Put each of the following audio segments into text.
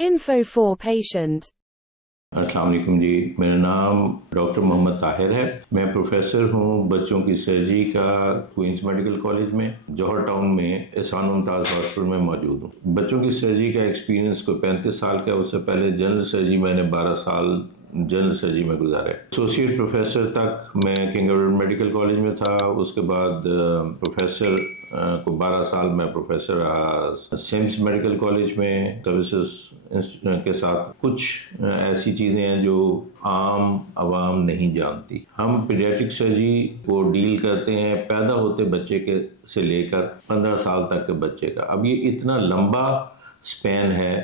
Info for patient. अस्सलाम वालेकुम जी, मेरा नाम डॉक्टर मोहम्मद ताहिर है। मैं प्रोफेसर हूँ बच्चों की सर्जरी का क्वींस मेडिकल कॉलेज में, जौहर टाउन में एहसान मुमताज़ हॉस्पिटल में मौजूद हूँ। बच्चों की सर्जरी का एक्सपीरियंस कोई 35 साल का। उससे पहले जनरल सर्जरी मैंने 12 साल जनरल सर्जरी में गुजारे। एसोसिएट प्रोफेसर तक मैं किंग एडवर्ड मेडिकल कॉलेज में था। उसके बाद प्रोफेसर को 12 साल मैं प्रोफेसर रहा सिम्स मेडिकल कॉलेज में सर्विसेज के साथ। कुछ ऐसी चीज़ें हैं जो आम आवाम नहीं जानती। हम पीडियाट्रिक सर्जरी को डील करते हैं पैदा होते बच्चे के से लेकर 15 साल तक के बच्चे का। अब ये इतना लंबा स्पैन है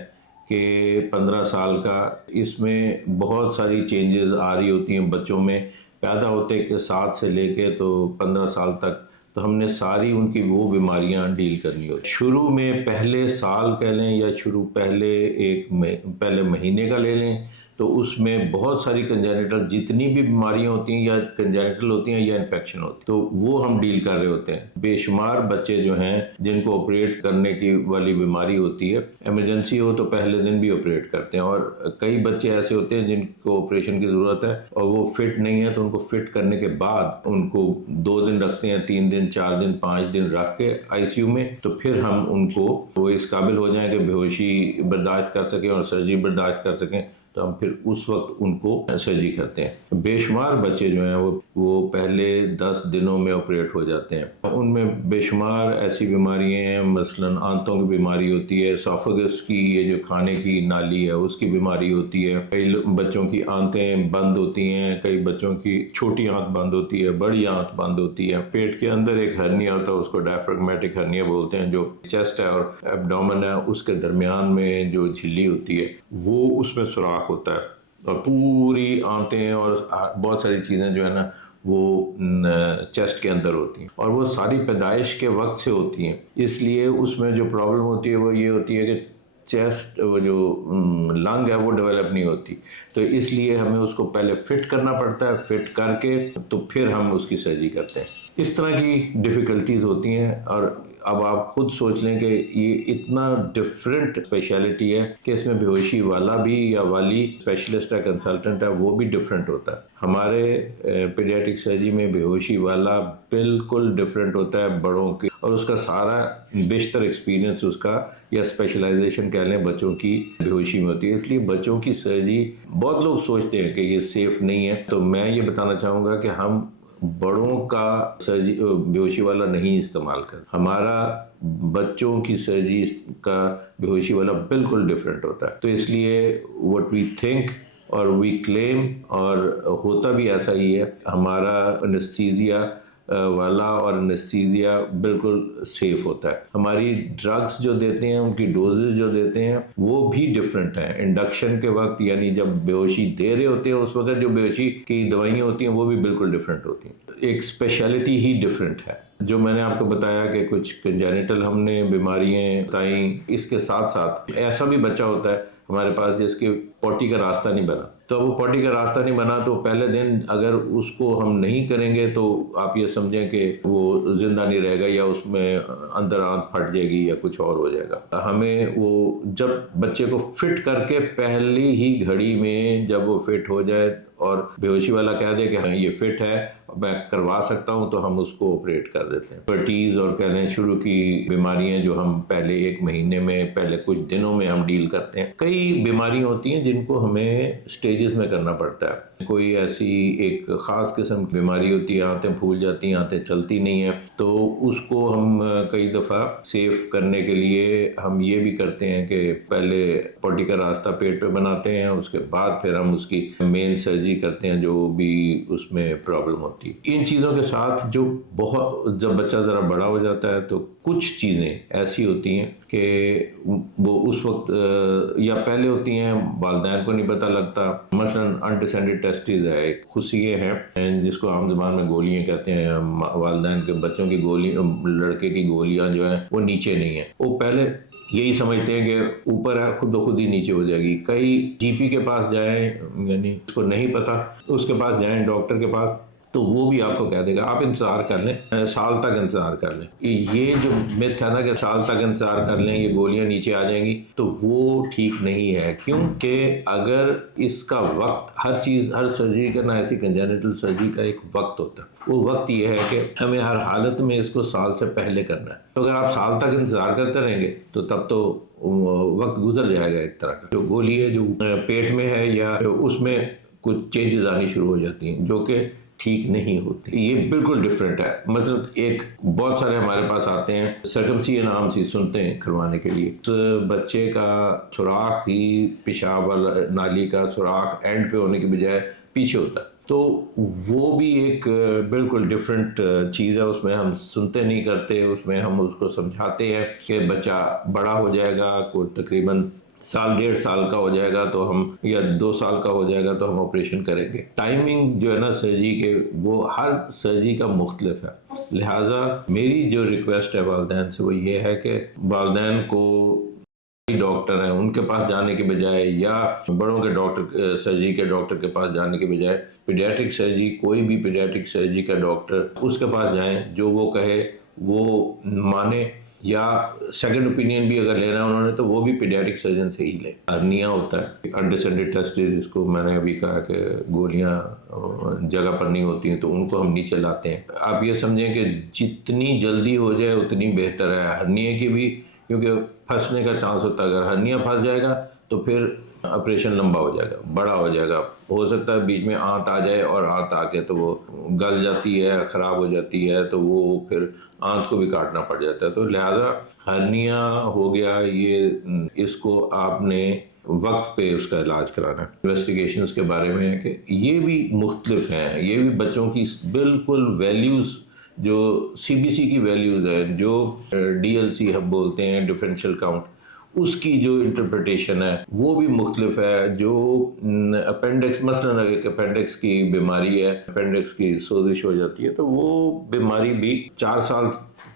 कि 15 साल का, इसमें बहुत सारी चेंजेस आ रही होती हैं बच्चों में पैदा होते के 7 से लेके तो 15 साल तक। तो हमने सारी उनकी वो बीमारियां डील करनी होती। शुरू में पहले साल कह लें या पहले महीने का ले लें, तो उसमें बहुत सारी कंजेनिटल जितनी भी बीमारियां होती हैं या कंजेनिटल होती हैं या इन्फेक्शन होती है, तो वो हम डील कर रहे होते हैं। बेशुमार बच्चे जो हैं जिनको ऑपरेट करने की वाली बीमारी होती है, इमरजेंसी हो तो पहले दिन भी ऑपरेट करते हैं। और कई बच्चे ऐसे होते हैं जिनको ऑपरेशन की ज़रूरत है और वो फिट नहीं है, तो उनको फिट करने के बाद उनको 2 दिन रखते हैं, 3 दिन, 4 दिन, 5 दिन रख के आईसीयू में। तो फिर हम उनको वो इस काबिल हो जाएं कि बेहोशी बर्दाश्त कर सकें और सर्जरी बर्दाश्त कर सकें, तो हम फिर उस वक्त उनको सर्जरी करते हैं। बेशुमार बच्चे जो हैं वो पहले 10 दिनों में ऑपरेट हो जाते हैं। उनमें बेशुमार ऐसी बीमारियां हैं, मसलन आंतों की बीमारी होती है, एसोफेगस की, ये जो खाने की नाली है उसकी बीमारी होती है। कई बच्चों की आंतें बंद होती हैं, कई बच्चों की छोटी आंत बंद होती है, बड़ी आंत बंद होती है। पेट के अंदर एक हर्निया होता है, उसको डायफ्राग्मेटिक हर्निया बोलते हैं, जो चेस्ट है और एब्डोमेन है उसके दरमियान में जो झिल्ली होती है वो उसमें सुराख होता है और पूरी आंतें और बहुत सारी चीज़ें जो है ना वो चेस्ट के अंदर होती हैं और वो सारी पैदाइश के वक्त से होती हैं। इसलिए उसमें जो प्रॉब्लम होती है वो ये होती है कि चेस्ट वो जो लंग है वो डेवलप नहीं होती, तो इसलिए हमें उसको पहले फिट करना पड़ता है। फिट करके तो फिर हम उसकी सर्जरी करते हैं। इस तरह की डिफ़िकल्टीज़ होती हैं। और अब आप खुद सोच लें कि ये इतना डिफरेंट स्पेशलिटी है कि इसमें बेहोशी वाला भी या वाली स्पेशलिस्ट है, कंसल्टेंट है, वो भी डिफरेंट होता है। हमारे पीडियाट्रिक सर्जरी में बेहोशी वाला बिल्कुल डिफरेंट होता है बड़ों के, और उसका सारा बेशतर एक्सपीरियंस उसका या स्पेशलाइजेशन कह लें बच्चों की बेहोशी में होती है। इसलिए बच्चों की सर्जरी बहुत लोग सोचते हैं कि ये सेफ़ नहीं है, तो मैं ये बताना चाहूँगा कि हम बड़ों का सर्जरी बेहोशी वाला नहीं इस्तेमाल कर। हमारा बच्चों की सर्जरी का बेहोशी वाला बिल्कुल डिफरेंट होता है। तो इसलिए व्हाट वी थिंक और वी क्लेम, और होता भी ऐसा ही है, हमारा एनेस्थीसिया वाला और एनेस्थीसिया बिल्कुल सेफ होता है। हमारी ड्रग्स जो देते हैं, उनकी डोजेज जो देते हैं वो भी डिफरेंट हैं। इंडक्शन के वक्त यानी जब बेहोशी दे रहे होते हैं उस वक्त जो बेहोशी की दवाइयाँ होती हैं वो भी बिल्कुल डिफरेंट होती हैं। एक स्पेशलिटी ही डिफरेंट है। जो मैंने आपको बताया कि कुछ कंजेनिटल हमने बीमारियाँ बताई, इसके साथ साथ ऐसा भी बच्चा होता है हमारे पास जिसके पॉटी का रास्ता नहीं बना। तो वो पॉटी का रास्ता नहीं बना तो पहले दिन अगर उसको हम नहीं करेंगे तो आप ये समझें कि वो जिंदा नहीं रहेगा या उसमें अंदर आंत फट जाएगी या कुछ और हो जाएगा। हमें वो जब बच्चे को फिट करके पहली ही घड़ी में जब वो फिट हो जाए और बेहोशी वाला कह दे कि हाँ ये फिट है, मैं करवा सकता हूँ, तो हम उसको ऑपरेट कर देते हैं। पर्टीज और कह लें शुरू की बीमारियां जो हम पहले 1 महीने में, पहले कुछ दिनों में हम डील करते हैं। कई बीमारियां होती हैं जिनको हमें स्टेजेस में करना पड़ता है। कोई ऐसी एक ख़ास किस्म की बीमारी होती है, आंतें फूल जाती हैं, आंतें चलती नहीं हैं, तो उसको हम कई दफ़ा सेफ करने के लिए हम ये भी करते हैं कि पहले पॉटी का रास्ता पेट पे बनाते हैं, उसके बाद फिर हम उसकी मेन सर्जरी करते हैं जो भी उसमें प्रॉब्लम होती है। इन चीज़ों के साथ जो बहुत जब बच्चा ज़रा बड़ा हो जाता है तो कुछ चीज़ें ऐसी होती हैं कि वो उस वक्त या पहले होती हैं, वालिदैन को नहीं पता लगता। मसलन अनडिसेंडेड टेस्टिस है, एक खुशिये हैं जिसको आम ज़बान में गोलियां कहते हैं। वालिदैन के बच्चों की गोली, लड़के की गोलियां जो है वो नीचे नहीं है, वो पहले यही समझते हैं कि ऊपर है, खुद ब खुद ही नीचे हो जाएगी। कई जीपी के पास जाएं, यानी उसको नहीं पता, उसके पास जाएं डॉक्टर के पास, تو وہ بھی آپ کو کہہ دے گا آپ انتظار کر لیں، سال تک انتظار کر لیں۔ یہ جو مت ہے نا کہ سال تک انتظار کر لیں یہ گولیاں نیچے آ جائیں گی، تو وہ ٹھیک نہیں ہے، کیونکہ اگر اس کا وقت، ہر چیز، ہر سرجری کا، نہ ایسی کنجینٹل سرجری کا ایک وقت ہوتا ہے، وہ وقت یہ ہے کہ ہمیں ہر حالت میں اس کو سال سے پہلے کرنا ہے۔ تو اگر آپ سال تک انتظار کرتے رہیں گے تو تب تو وقت گزر جائے گا ایک طرح کا۔ جو گولی ہے جو پیٹ میں ہے یا اس میں کچھ چینجز آنی شروع ہو جاتی ہیں جو کہ ٹھیک نہیں ہوتی، یہ بالکل ڈفرینٹ ہے۔ مثلا ایک بہت سارے ہمارے پاس آتے ہیں سرکمسی نام سی سنتے ہیں کروانے کے لیے، اس بچے کا سوراخ ہی پیشاب والا نالی کا سوراخ اینڈ پہ ہونے کی بجائے پیچھے ہوتا ہے، تو وہ بھی ایک بالکل ڈفرینٹ چیز ہے۔ اس میں ہم سنتے نہیں کرتے، اس میں ہم اس کو سمجھاتے ہیں کہ بچہ بڑا ہو جائے گا، کوئی تقریباً سال 1.5 سال کا ہو جائے گا تو ہم، یا 2 سال کا ہو جائے گا تو ہم آپریشن کریں گے۔ ٹائمنگ جو ہے نا سرجری کے، وہ ہر سرجری کا مختلف ہے، لہٰذا میری جو ریکویسٹ ہے والدین سے وہ یہ ہے کہ والدین کو ڈاکٹر ہیں ان کے پاس جانے کے بجائے، یا بڑوں کے ڈاکٹر، سرجری کے ڈاکٹر کے پاس جانے کے بجائے، پیڈیاٹرک سرجری، کوئی بھی پیڈیاٹرک سرجری کا ڈاکٹر، اس کے پاس جائیں، جو وہ کہے وہ مانے، یا سیکنڈ اوپینین بھی اگر لینا ہے انہوں نے تو وہ بھی پیڈیاٹرک سرجن سے ہی لیں۔ ہرنیا ہوتا ہے، انڈیسینڈڈ ٹیسٹز، اس کو میں نے ابھی کہا کہ گولیاں جگہ پر نہیں ہوتی ہیں تو ان کو ہم نیچے لاتے ہیں۔ آپ یہ سمجھیں کہ جتنی جلدی ہو جائے اتنی بہتر ہے ہرنیا کی بھی، کیونکہ پھنسنے کا چانس ہوتا ہے۔ اگر ہرنیا پھنس جائے گا تو پھر آپریشن لمبا ہو جائے گا، بڑا ہو جائے گا، ہو سکتا ہے بیچ میں آنت آ جائے، اور آنت آ کے تو وہ گل جاتی ہے، خراب ہو جاتی ہے، تو وہ پھر آنت کو بھی کاٹنا پڑ جاتا ہے۔ تو لہٰذا ہرنیا ہو گیا یہ، اس کو آپ نے وقت پہ اس کا علاج کرانا ہے۔ انویسٹیگیشنز کے بارے میں ہے کہ یہ بھی مختلف ہیں، یہ بھی بچوں کی بالکل ویلیوز، جو سی بی سی کی ویلیوز ہے، جو ڈی ایل سی ہم بولتے ہیں ڈفرینشیل کاؤنٹ، اس کی جو انٹرپریٹیشن ہے وہ بھی مختلف ہے۔ جو اپینڈکس، مثلاً ایک اپینڈکس کی بیماری ہے، اپینڈکس کی سوزش ہو جاتی ہے، تو وہ بیماری بھی 4 سال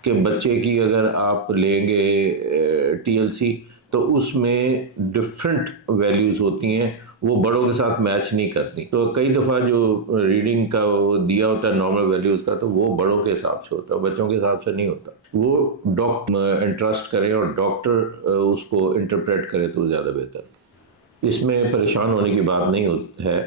کے بچے کی اگر آپ لیں گے ٹی ایل سی تو اس میں ڈفرینٹ ویلیوز ہوتی ہیں، وہ بڑوں کے ساتھ میچ نہیں کرتی۔ تو کئی دفعہ جو ریڈنگ کا دیا ہوتا ہے نارمل ویلیوز کا، تو وہ بڑوں کے حساب سے ہوتا ہے، بچوں کے حساب سے نہیں ہوتا۔ وہ ڈاکٹر انٹرسٹ کرے اور ڈاکٹر اس کو انٹرپریٹ کرے تو زیادہ بہتر۔ اس میں پریشان ہونے کی بات نہیں ہے،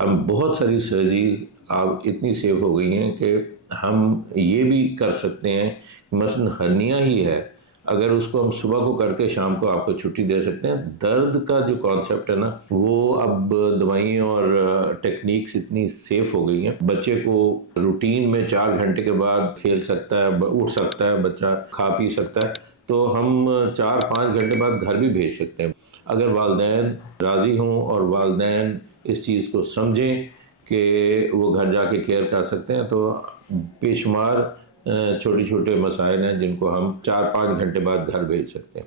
ہم بہت ساری سرجریز اب اتنی سیف ہو گئی ہیں کہ ہم یہ بھی کر سکتے ہیں، مثلاً ہرنیا ہی ہے، اگر اس کو ہم صبح کو کر کے شام کو آپ کو چھٹی دے سکتے ہیں۔ درد کا جو کانسیپٹ ہے نا، وہ اب دوائیاں اور ٹیکنیکس اتنی سیف ہو گئی ہیں، بچے کو روٹین میں 4 گھنٹے کے بعد کھیل سکتا ہے، اٹھ سکتا ہے، بچہ کھا پی سکتا ہے، تو ہم 4-5 گھنٹے بعد گھر بھی بھیج سکتے ہیں، اگر والدین راضی ہوں اور والدین اس چیز کو سمجھیں کہ وہ گھر جا کے کیئر کر سکتے ہیں، تو بے شمار چھوٹے چھوٹے مسائل ہیں جن کو ہم 4-5 گھنٹے بعد گھر بھیج سکتے ہیں۔